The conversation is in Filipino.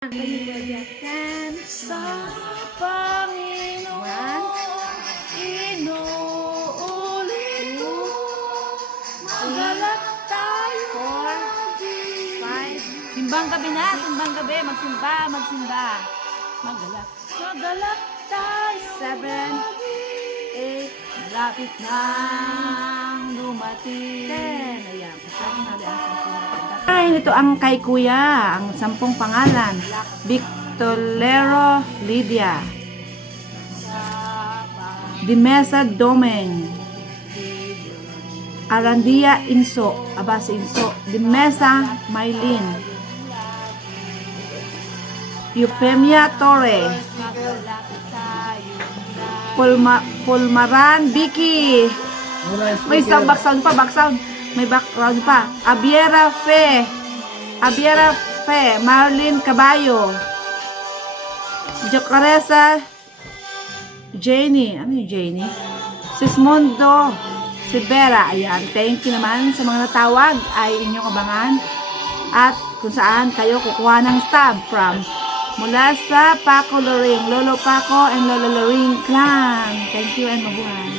Pagkakatan sa Panginoon, inuulit ko, magalak tayo. 4, 5. Simbang gabi na, simbang gabi. Magsimba. Magalak tayo. 7, 8. Malapit nang dumating. 10. Ayan. Ay, ito ang kay Kuya, ang 10 pangalan. Victorero Lydia. Dimesa Domeng. Arandia Inso. Abas Inso. Dimesa Maylin. Eufemia Torre. Pulmaran Vicky. May isang background pa. May background pa. Abiera Fe, Marlene Caballo. Jocaresa Janie. Ano yung Janie? Sismondo Sibera. Ayan. Thank you naman sa mga natawag. Ay inyong abangan. At kung saan kayo kukuha ng stamp from. Mula sa Paco Loring, Lolo Paco and Lolo Loring clan. Thank you and mabuhay.